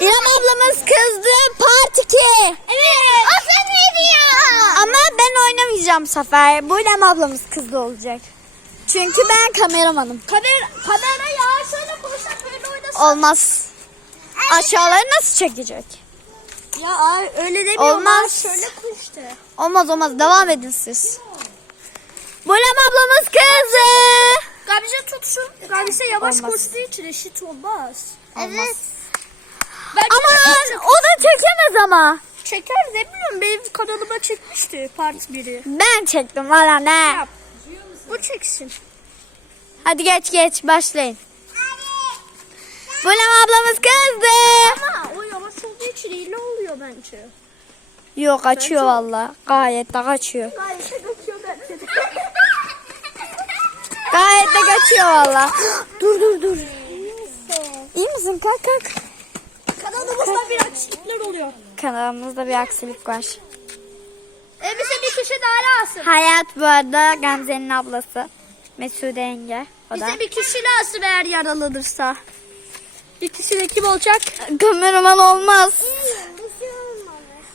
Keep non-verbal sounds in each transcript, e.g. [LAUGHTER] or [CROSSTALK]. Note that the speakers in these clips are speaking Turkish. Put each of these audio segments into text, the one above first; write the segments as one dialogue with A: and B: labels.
A: İrem ablamız kızdı. Part 2.
B: Evet. O sen ne diyor?
A: Ama ben oynamayacağım bu sefer. Bu İrem ablamız kızdı olacak. Çünkü ben kameramanım.
B: Kamera, kamera ya şöyle koşak böyle oynasın.
A: Olmaz. Aşağıları nasıl çekecek?
B: Ya ay öyle demiyorum.
A: Olmaz.
B: Şöyle işte.
A: Olmaz olmaz. Devam edin siz. Bu İrem ablamız kızdı.
B: Gamze tut şu. Gamze yavaş
A: Olmaz.
B: koştuğu için eşit olmaz.
A: Evet.
B: Ben
A: Ama o da çekemez ama.
B: çeker ne bileyim benim kanalıma çekmişti part 1'i.
A: Ben çektim valla ne.
B: Yap. Bu çeksin.
A: Hadi geç geç başlayın. Bu İrem ablamız kızdı.
B: Ama o yavaş olduğu için hile oluyor bence.
A: Yok kaçıyor valla. Gayet de kaçıyor.
B: Gayet de kaçıyor bence de.
A: Gayet de kaçıyor valla. [GASPS] dur dur dur. İyi misin? Kalk kalk.
B: Kanalımızda bir aksilikler oluyor.
A: Kanalımızda bir aksilik var.
B: E bize bir kişi daha lazım.
A: Hayat bu arada Gamze'nin ablası. Mesude yenge. O da.
B: Bize bir kişi lazım eğer yaralanırsa. Bir kişi de kim olacak?
A: Kameraman olmaz.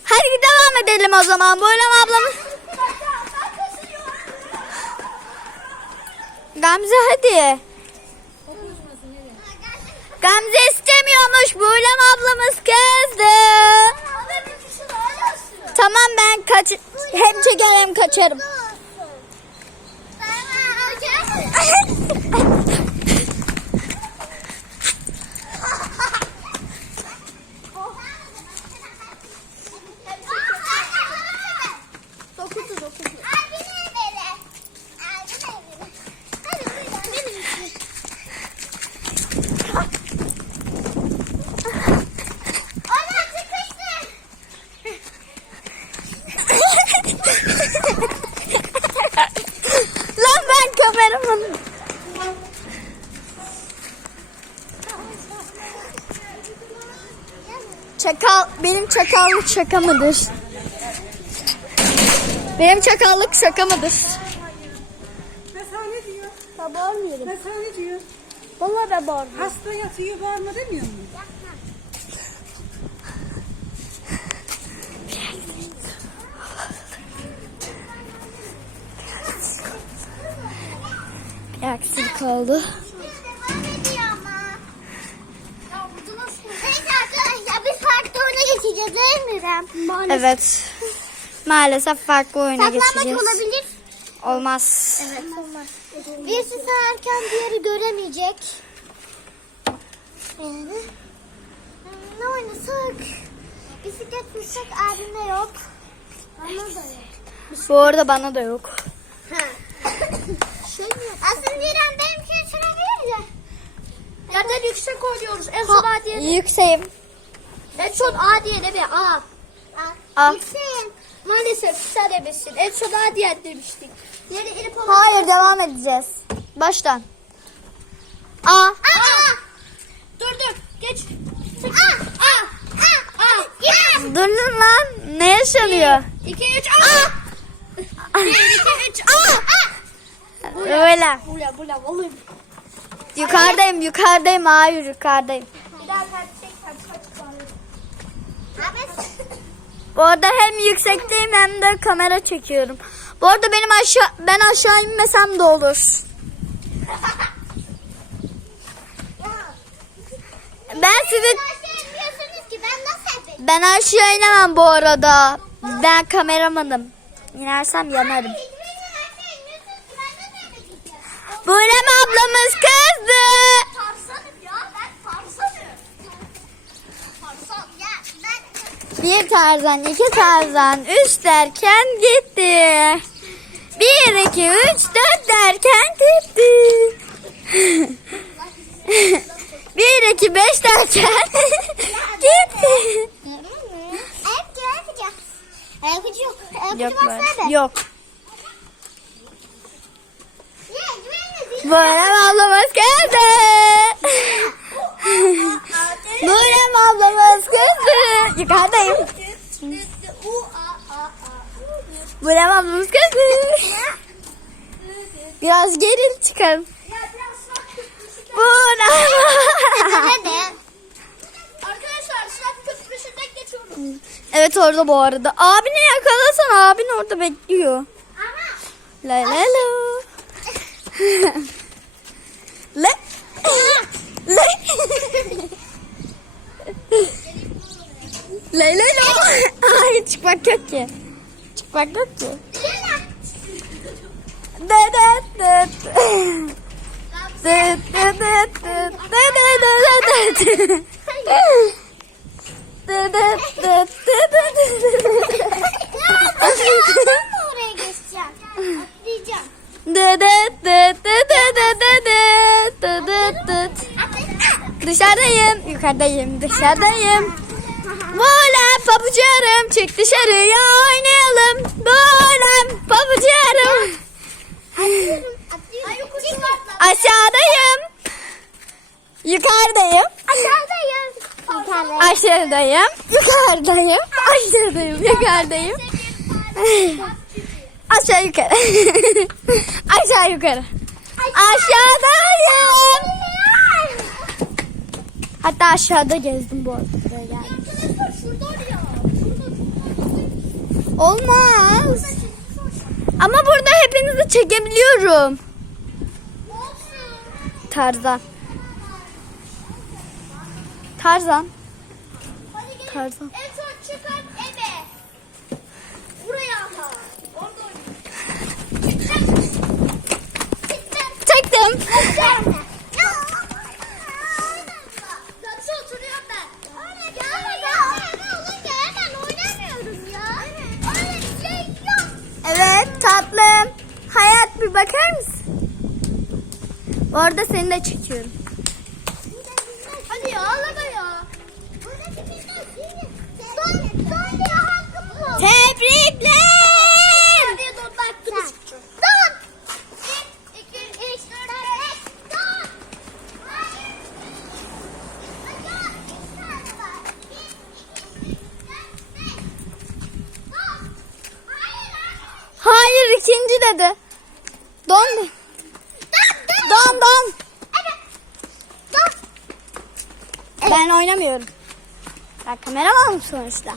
A: Hadi devam edelim o zaman. İrem ablamız. Gamze hadi. Gamze istemiyormuş. Bu İrem ablamız kızdı. Tamam ben kaç hem çeker hem kaçarım. [LAUGHS]
B: Dokundu dokundu.
A: Lan ben kameramanım. Çakal, benim çakallık şaka mıdır? Benim çakallık şaka mıdır?
C: Mesela ne diyor?
B: Ben bağırmıyorum.
C: Mesela ne diyor?
B: Vallahi ben bağırmıyorum.
C: Hasta yatıyor bağırma demiyor mu?
A: Bir aksilik oldu.
B: Neyse arkadaşlar biz farklı oyuna geçeceğiz değil mi İrem? Maalesef.
A: Evet. Maalesef farklı oyuna
B: Saklanmaç
A: geçeceğiz.
B: olabilir.
A: Olmaz.
B: Evet olmaz. Birisi sağarken diğeri göremeyecek. Yani. Ne oynasak? Bisiklet sürsak abimde yok. Bana da yok.
A: Bu arada bana da yok.
B: şey mi? Aslında İrem benimkini sürebilir de. Yerden yüksek oynuyoruz. En son A diye.
A: Yükseğim.
B: En son A diye de bir A.
A: A.
B: Yükseğim. Maalesef sen demişsin. En son A diye demiştik. Yeri olan.
A: Hayır devam edeceğiz. Baştan. A.
B: Aa! Dur dur. Geç. A. A. A. A. Yes.
A: Dur lan. Ne yaşanıyor?
B: 2 3 A. 1 2 3 A.
A: Öyle.
B: Bula bula vallahi.
A: Yukarıdayım yukarıdayım. Hayır yukarıdayım.
B: Bir daha sen çek sen kaç Abi.
A: Bu arada hem yüksekteyim hem de kamera çekiyorum. Bu arada benim aşağı ben aşağı inmesem de olur. Ben sizi
B: ben
A: aşağı inemem bu arada. Ben kameramanım. İnersem yanarım. Buğrem ablamız kızdı.
B: Tarsanım ya ben tarsanım. Tarsan ya ben.
A: Bir tarzan, iki tarzan, üç derken gitti. Bir, iki, üç, dört derken gitti. Bir, iki, beş derken [LAUGHS] gitti.
B: Ayak ucu yok. Ayak
A: Yok
B: ucu baksana.
A: Yok.
B: Ne? Güvenli değil.
A: Buğrem ablamız kızdı. Ablamız kızdı. Yukarıdayım.
B: U a a a.
A: Buğrem ablamız kızdı. Biraz geril.
B: Hadi. Arkadaşlar
A: Evet orada bu arada. Abini yakalasan abin orada bekliyor. La la la. [LAUGHS] La. La. [LAUGHS] La la la. Ay çıkmak yok ki. Çıkmak yok ki. De de de de. De de de de. De de de de de. De de de de de de.
B: Ben de oraya geçeceğim. Atlayacağım.
A: De de de de Dışarıdayım, yukarıdayım, dışarıdayım. Volem pabucarım, çık dışarıya oynayalım.
B: Atlıyorum. Çık.
A: Aşağıdayım. Yukarıdayım.
B: Aşağıdayım. Yukarıdayım.
A: Aşağıdayım. Yukarıdayım. Aşağıdayım. Yukarıdayım. Aşağı yukarı. [LAUGHS] Aşağı yukarı. Aşağıdayım. Hatta aşağıda gezdim bu arada.
B: Arkadaşlar şurada oraya.
A: Olmaz. Ama burada hepinizi çekebiliyorum. Tarzan. Tarzan. Tarzan.
B: En son çıkan Bir, iki, üç, dört, beş. Son. Hayır, hayır. Hayır
A: ikinci dedi. Don.
B: dur.
A: Don don.
B: Evet. Dur.
A: Ben oynamıyorum. Ben kameramanım sonuçta.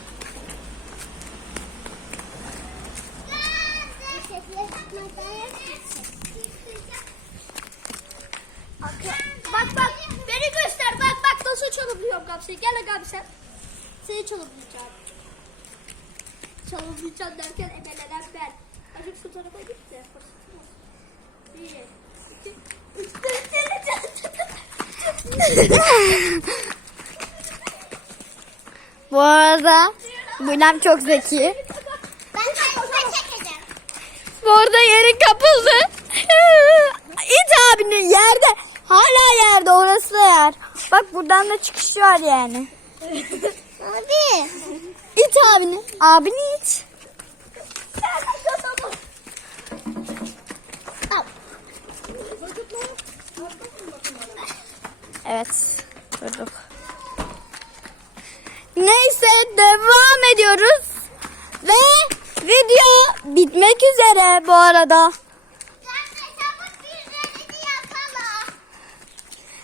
B: Bak bak beni göster bak bak nasıl çalımlıyorum Gamze gel Gamze seni çalımlayacağım çalımlayacağım derken ebelenen ben Azıcık şu tarafa git de fırsatım olsun. Bir, iki, üç, dört,
A: Bu arada Buylem çok zeki.
B: Ben sayfa çekeceğim
A: Bu arada yeri kapıldı. [LAUGHS] İt abinin yerde. Hala yerde orası da yer. Bak buradan da çıkış var yani.
B: Abi
A: İt abini. Abini it. Evet. Durduk. Neyse devam ediyoruz. Ve video bitmek üzere bu arada.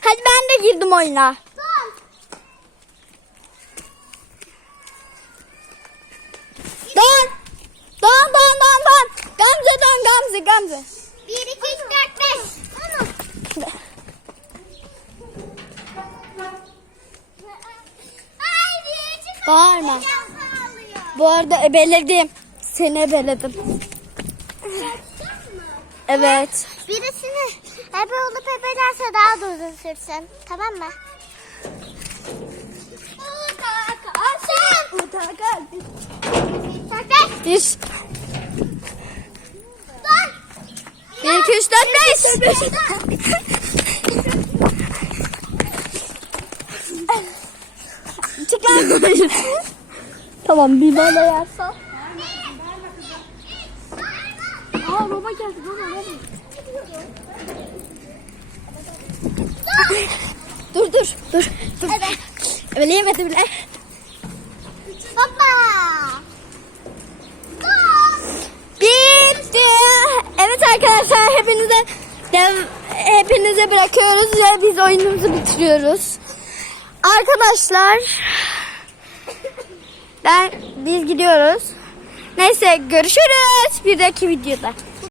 A: Hadi ben de girdim oyuna. Don. Don don don don. Gamze don Gamze Gamze.
B: 1, 2, 3, 4, 5
A: Bağırma. Bu arada ebeledim. Seni ebeledim. Evet.
B: Birisini ebe olup ebelerse daha da uzun sürsün. Tamam mı?
A: Bir. Bir, iki, üç, dört, beş. Çık lan. [LAUGHS] tamam bir bana yersen. Aa baba geldi baba baba. dur dur dur. dur.
B: Evet.
A: Öyle yemedi bile.
B: Hoppa.
A: Bitti. Evet arkadaşlar hepinize dev, hepinize bırakıyoruz ve biz oyunumuzu bitiriyoruz. Arkadaşlar Ben biz gidiyoruz. Neyse görüşürüz bir dahaki videoda.